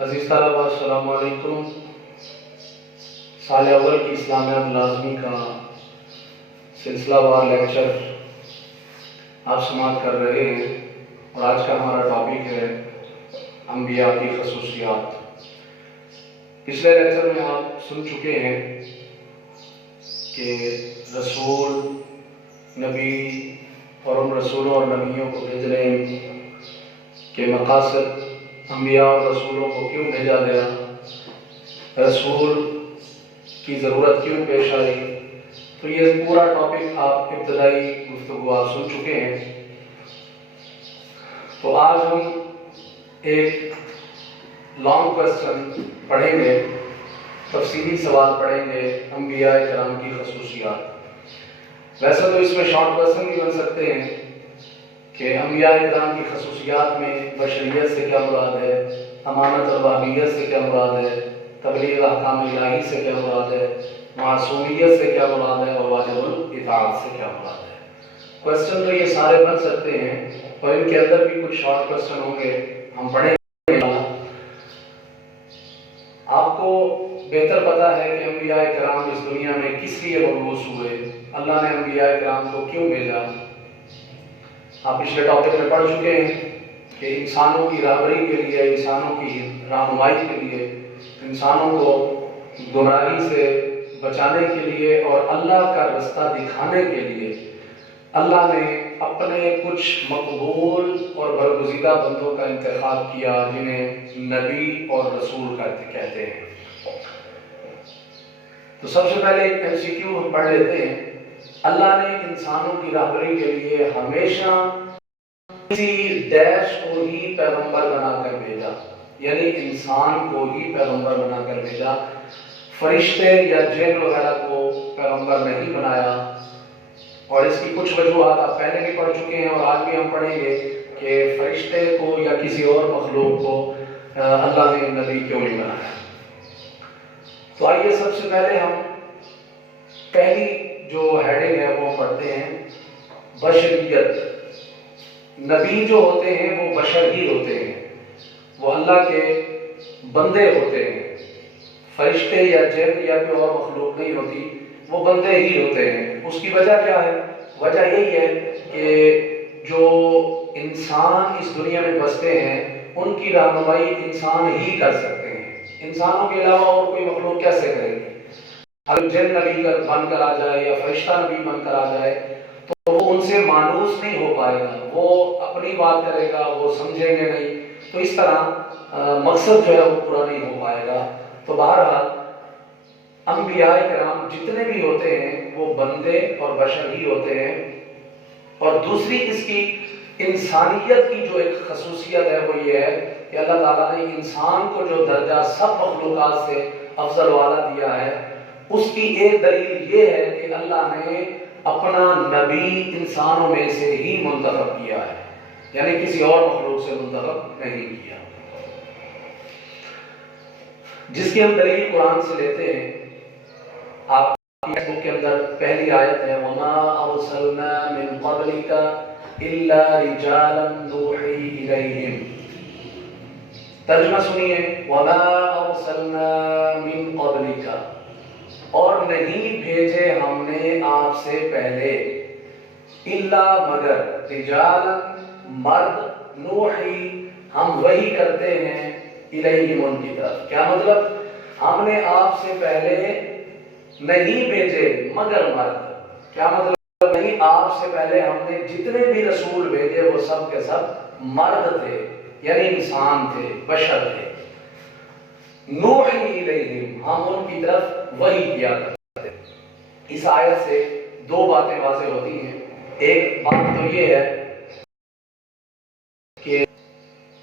عزیز طلبہ السلام علیکم۔ سال اول کی اسلامیات لازمی کا سلسلہ وار لیکچر آپ سماعت کر رہے ہیں، اور آج کا ہمارا ٹاپک ہے انبیاء کی خصوصیات۔ پچھلے لیکچر میں آپ سن چکے ہیں کہ رسول، نبی اور ان رسولوں اور نبیوں کو بھیجنے کے مقاصد، انبیاء اور رسولوں کو کیوں بھیجا گیا، رسول کی ضرورت کیوں پیش آئی، تو یہ پورا ٹاپک آپ ابتدائی گفتگو آپ سن چکے ہیں۔ تو آج ہم ایک لانگ کوسچن پڑھیں گے، تفصیلی سوال پڑھیں گے انبیاء کرام کی خصوصیات۔ ویسے تو اس میں شارٹ کوسچن بھی بن سکتے ہیں کہ انبیاء کرام کی خصوصیات میں بشریت سے کیا مراد ہے، امانت اور وحدانیت سے کیا مراد ہے، تبلیغ احکام الہی سے کیا مراد ہے، معصومیت سے کیا مراد ہے، اور واجب الاطاعت سے کیا مراد ہے۔ کوسچن تو یہ سارے بن سکتے ہیں، اور ان کے اندر بھی کچھ شارٹ کوسچن ہوں گے، ہم پڑھیں گے۔ آپ کو بہتر پتا ہے کہ انبیاء کرام اس دنیا میں کس لیے مبعوث ہوئے، اللہ نے انبیاء کرام کو کیوں بھیجا۔ آپ پچھلے ٹاپک میں پڑھ چکے ہیں کہ انسانوں کی رہبری کے لیے، انسانوں کی رہنمائی کے لیے، انسانوں کو گمراہی سے بچانے کے لیے اور اللہ کا رستہ دکھانے کے لیے اللہ نے اپنے کچھ مقبول اور برگزیدہ بندوں کا انتخاب کیا، جنہیں نبی اور رسول کہتے ہیں۔ تو سب سے پہلے ایک MCQ ہم پڑھ لیتے ہیں۔ اللہ نے انسانوں کی رہبری کے لیے ہمیشہ کسی ڈیش کو ہی پیغمبر بنا کر بھیجا، یعنی انسان کو ہی پیغمبر بنا کر بھیجا، فرشتے یا جن وغیرہ کو پیغمبر نہیں بنایا۔ اور اس کی کچھ وجوہات آپ پہلے بھی پڑھ چکے ہیں، اور آج بھی ہم پڑھیں گے کہ فرشتے کو یا کسی اور مخلوق کو اللہ نے نبی کیوں نہیں بنایا۔ تو آئیے سب سے پہلے ہم پہلی جو ہیڈنگ ہے وہ پڑھتے ہیں، بشریت۔ نبی جو ہوتے ہیں وہ بشر ہی ہوتے ہیں، وہ اللہ کے بندے ہوتے ہیں، فرشتے یا جن یا کوئی اور مخلوق نہیں ہوتی، وہ بندے ہی ہوتے ہیں۔ اس کی وجہ کیا ہے؟ وجہ یہی ہے کہ جو انسان اس دنیا میں بستے ہیں ان کی رہنمائی انسان ہی کر سکتے ہیں، انسانوں کے علاوہ اور کوئی مخلوق کیسے کرے گی؟ اگر جن نبی بن کر آ جائے یا فرشتہ نبی بن کر آ جائے تو وہ ان سے مانوس نہیں ہو پائے گا، وہ اپنی بات کرے گا، وہ سمجھیں گے نہیں، تو اس طرح مقصد جو ہے وہ پورا نہیں ہو پائے گا۔ تو بہرحال انبیاء کرام جتنے بھی ہوتے ہیں وہ بندے اور بشر ہی ہوتے ہیں۔ اور دوسری اس کی انسانیت کی جو ایک خصوصیت ہے وہ یہ ہے کہ اللہ تعالیٰ نے انسان کو جو درجہ سب مخلوقات سے افضل والا دیا ہے، اس کی ایک دلیل یہ ہے کہ اللہ نے اپنا نبی انسانوں میں سے ہی منتخب کیا ہے، یعنی کسی اور مخلوق سے منتخب نہیں کیا، جس کی ہم دلیل قرآن سے لیتے ہیں۔ آپ ٹیکسٹ بک کے اندر پہلی آیت ہے، وَمَا أَرْسَلْنَا مِن قَبْلِكَ إِلَّا رِجَالًا نُوحِي إِلَيْهِمْ۔ ترجمہ سنیے، وَمَا أَرْسَلْنَا مِن قَبْلِكَ، اور نہیں بھیجے ہم نے آپ سے پہلے، الا مگر، رجالا مرد، نوحی ہم وحی کرتے ہیں، الیہم ان کی طرف۔ کیا مطلب؟ ہم نے آپ سے پہلے نہیں بھیجے مگر مرد۔ کیا مطلب؟ نہیں، آپ سے پہلے ہم نے جتنے بھی رسول بھیجے وہ سب کے سب مرد تھے، یعنی انسان تھے، بشر تھے۔ نوحی الیہم، ہم ان کی طرف وحی کیا کرتے۔ اس آیت سے دو باتیں واضح ہوتی ہیں۔ ایک بات تو یہ ہے کہ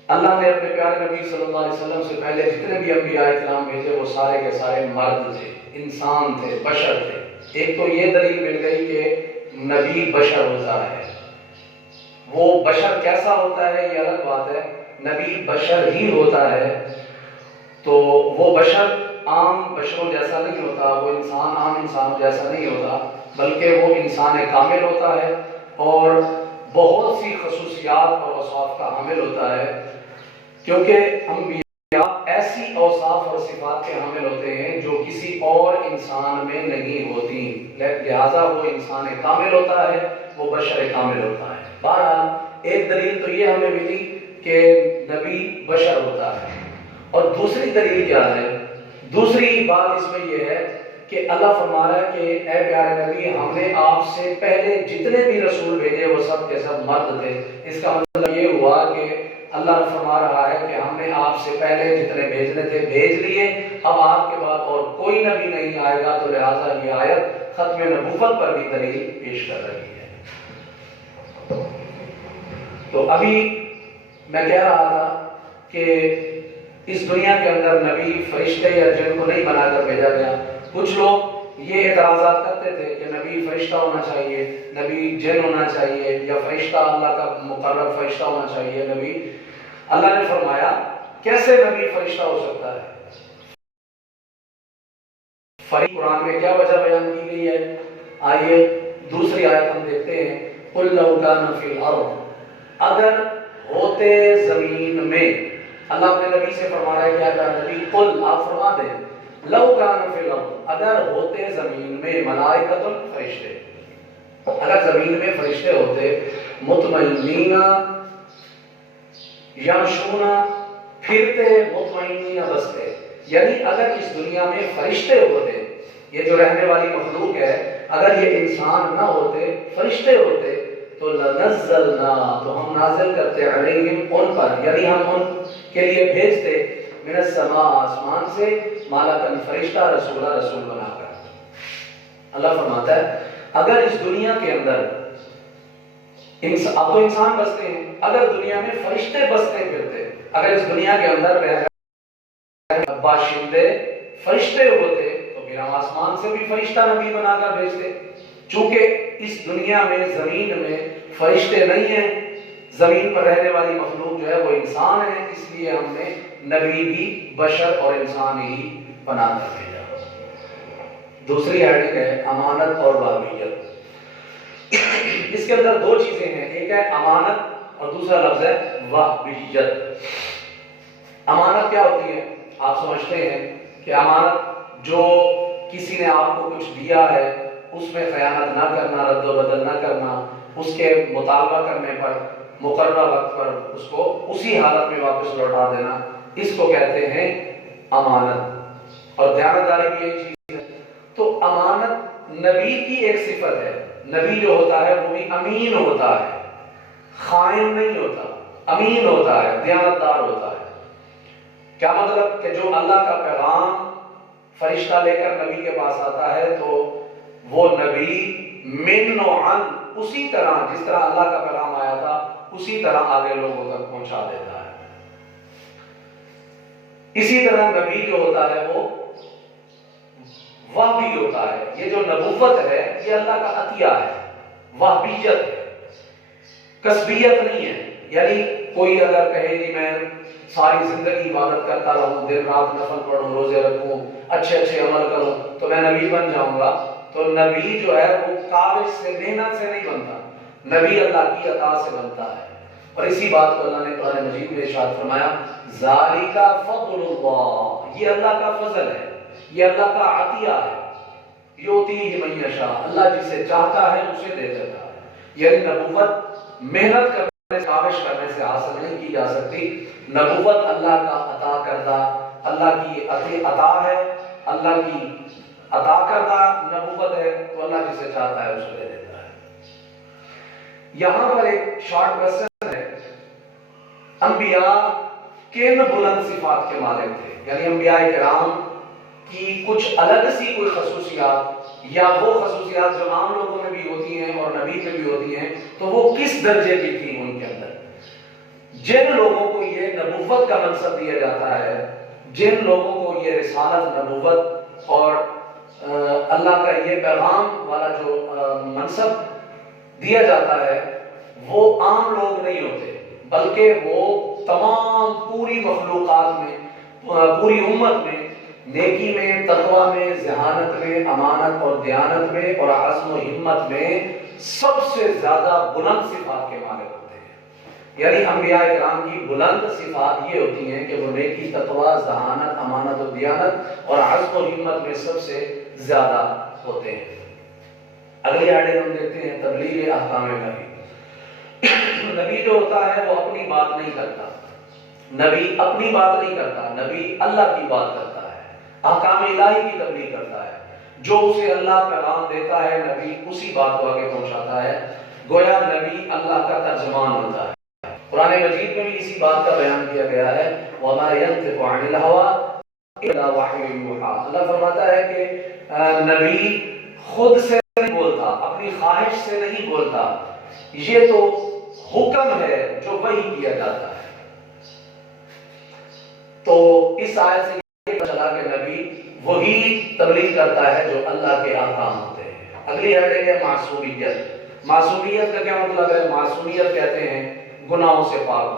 اللہ نے اپنے پیارے نبی صلی اللہ علیہ وسلم سے پہلے جتنے بھی انبیاء کرام بھیجے وہ سارے کے سارے مرد تھے، انسان تھے، بشر تھے۔ ایک تو یہ دلیل مل گئی کہ نبی بشر ہوتا ہے۔ وہ بشر کیسا ہوتا ہے یہ الگ بات ہے، نبی بشر ہی ہوتا ہے۔ تو وہ بشر عام بشروں جیسا نہیں ہوتا، وہ انسان عام انسانوں جیسا نہیں ہوتا، بلکہ وہ انسان کامل ہوتا ہے اور بہت سی خصوصیات اور اوصاف کا حامل ہوتا ہے، کیونکہ انبیاء ایسے اوصاف اور صفات کے حامل ہوتے ہیں جو کسی اور انسان میں نہیں ہوتی، لہذا وہ انسان کامل ہوتا ہے، وہ بشر کامل ہوتا ہے۔ بہرحال ایک دلیل تو یہ ہمیں ملی کہ نبی بشر ہوتا ہے، اور دوسری دلیل کیا ہے؟ دوسری بات اس میں یہ ہے کہ اللہ فرما رہا ہے کہ اے پیارے نبی، ہم نے آپ سے پہلے جتنے بھی رسول بھیجے وہ سب کے سب مرد تھے۔ اس کا مطلب یہ ہوا کہ اللہ فرما رہا ہے کہ ہم نے آپ سے پہلے جتنے بھیجنے تھے بھیج لیے، اب آپ کے بعد اور کوئی نبی نہیں آئے گا، تو لہٰذا یہ آیت ختم نبوت پر بھی دلیل پیش کر رہی ہے۔ تو ابھی میں کہہ رہا تھا کہ اس دنیا کے اندر نبی فرشتے یا جن کو نہیں بنا کر بھیجا گیا۔ کچھ لوگ یہ اعتراضات کرتے تھے کہ نبی فرشتہ ہونا چاہیے، نبی جن ہونا چاہیے، یا فرشتہ اللہ کا مقرر فرشتہ ہونا چاہیے نبی۔ اللہ نے فرمایا کیسے نبی فرشتہ ہو سکتا ہے؟ قرآن میں کیا وجہ بیان کی گئی ہے؟ آئیے دوسری آیت ہم دیکھتے ہیں۔ قُلْ لَوْ كَانَ فِي الْأَرْضِ، اگر ہوتے زمین میں، اللہ اپنے نبی سے فرما رہا ہے کیا کہا؟ نبی قل، آپ فرما دیں، لو کان فی الارض، اگر ہوتے زمین میں ملائکۃ، فرشتے، اگر زمین میں فرشتے ہوتے، مطمئنین یمشون، پھرتے، مطمئنین بستے، یعنی اگر اس دنیا میں فرشتے ہوتے، یہ جو رہنے والی مخلوق ہے، اگر یہ انسان نہ ہوتے، فرشتے ہوتے، تو لنزلنا، تو ہم نازل کرتے علیہم، ان پر، یعنی ہم ان کے لیے بھیجتے، من السماء، آسمان سے، مالکن، فرشتہ، رسولہ، رسول بنا کر۔ اللہ فرماتا ہے اگر اس دنیا کے اندر اب تو انسان بستے ہیں، اگر دنیا میں فرشتے بستے پھرتے، اگر اس دنیا کے اندر باشندے فرشتے ہوتے، تو پھر ہم آسمان سے بھی فرشتہ نبی بنا کر بھیجتے۔ چونکہ اس دنیا میں، زمین میں فرشتے نہیں ہیں، زمین پر رہنے والی مخلوق جو ہے وہ انسان ہے، اس لیے ہم نے نبی بھی بشر اور انسان ہی بنا کر بھیجا۔ دوسری ہیڈنگ ہے امانت اور واقعیت۔ اس کے اندر دو چیزیں ہیں، ایک ہے امانت اور دوسرا لفظ ہے واقعیت۔ امانت کیا ہوتی ہے؟ آپ سمجھتے ہیں کہ امانت جو کسی نے آپ کو کچھ دیا ہے اس میں خیانت نہ کرنا، رد و بدل نہ کرنا، اس کے مطالبہ کرنے پر مقررہ وقت پر اس کو اسی حالت میں واپس لوٹا دینا، اس کو کہتے ہیں امانت۔ اور دیانتداری بھی ایک چیز ہے۔ تو امانت نبی کی ایک صفت ہے، نبی جو ہوتا ہے وہ بھی امین ہوتا ہے، خائن نہیں ہوتا، امین ہوتا ہے، دیانتدار ہوتا ہے۔ کیا مطلب؟ کہ جو اللہ کا پیغام فرشتہ لے کر نبی کے پاس آتا ہے تو وہ نبی من و عن، اسی طرح جس طرح اللہ کا پیغام آیا تھا اسی طرح آگے لوگوں تک پہنچا دیتا ہے۔ اسی طرح نبی جو ہوتا ہے وہ وحی ہوتا ہے۔ یہ جو نبوت ہے یہ اللہ کا عطیہ ہے، وحیت ہے، کسبیت نہیں ہے۔ یعنی کوئی اگر کہے کہ میں ساری زندگی عبادت کرتا رہوں، دن رات نفل پڑھوں، روزے رکھوں، اچھے اچھے عمل کروں تو میں نبی بن جاؤں گا، تو نبی جو ہے وہ کاوش سے، محنت سے نہیں بنتا، نبی اللہ کی عطا سے بنتا ہے۔ اور اسی بات کو اللہ نے قرآن مجید میں ارشاد فرمایا، ذالک فضل اللہ، یہ اللہ کا فضل ہے، یہ اللہ کا عطیہ ہے، یؤتیہ من یشاء، اللہ جسے چاہتا ہے اسے دے دیتا ہے۔ یعنی نبوت محنت کرنے، کاوش کرنے سے حاصل نہیں کی جا سکتی، نبوت اللہ کا عطا کردہ، اللہ کی عطا ہے، اللہ کی عطا کردہ نبوت ہے، تو اللہ جسے چاہتا ہے اسے دے دیتا ہے۔ یہاں پر ایک شارٹ کوسچن ہے، انبیاء کن بلند صفات کے مالک تھے؟ یعنی انبیاء کرام کی کچھ الگ سی کوئی خصوصیات، یا وہ خصوصیات جو عام لوگوں میں بھی ہوتی ہیں اور نبی میں بھی ہوتی ہیں، تو وہ کس درجے کی تھی ان کے اندر؟ جن لوگوں کو یہ نبوت کا منصب دیا جاتا ہے، جن لوگوں کو یہ رسالت، نبوت اور اللہ کا یہ پیغام والا جو منصب دیا جاتا ہے، وہ عام لوگ نہیں ہوتے، بلکہ وہ تمام پوری مخلوقات میں، پوری امت میں، نیکی میں، تقوی میں، ذہانت میں، امانت اور دیانت میں اور عزم و ہمت میں سب سے زیادہ بلند صفات کے مالک ہوتے ہیں۔ یعنی انبیاء کرام کی بلند صفات یہ ہوتی ہیں کہ وہ نیکی، تقوی، ذہانت، امانت و دیانت اور عزم و ہمت میں سب سے زیادہ ہوتے ہیں۔ اگلی آیت ہم دیکھتے ہیں تبلیغ احکام نبی۔ نبی جو ہوتا ہے وہ اپنی بات نہیں کرتا، نبی اپنی بات نہیں کرتا، نبی اللہ کی بات کرتا ہے، احکام الہی کی تبلیغ کرتا ہے۔ جو اسے اللہ پیغام دیتا ہے نبی اسی بات کو آگے پہنچاتا ہے، گویا نبی اللہ کا ترجمان ہوتا ہے۔ قرآن مجید میں بھی اسی بات کا بیان کیا گیا ہے، وَمَا يَنطِقُ عَنِ الْهَوَىٰ إِلَّا وَحْيٌ يُوحَىٰ۔ اللہ فرماتا ہے کہ نبی خود سے نہیں بولتا، اپنی خواہش سے نہیں بولتا، یہ تو حکم ہے جو وحی کیا جاتا ہے۔ تو اس آیت سے یہ پتہ چلا کہ نبی وہی تبلیغ کرتا ہے جو اللہ کے احکام ہوتے ہیں۔ اگلی آیت ہے معصومیت۔ معصومیت کا کیا مطلب ہے؟ معصومیت کہتے ہیں گناہوں سے پاک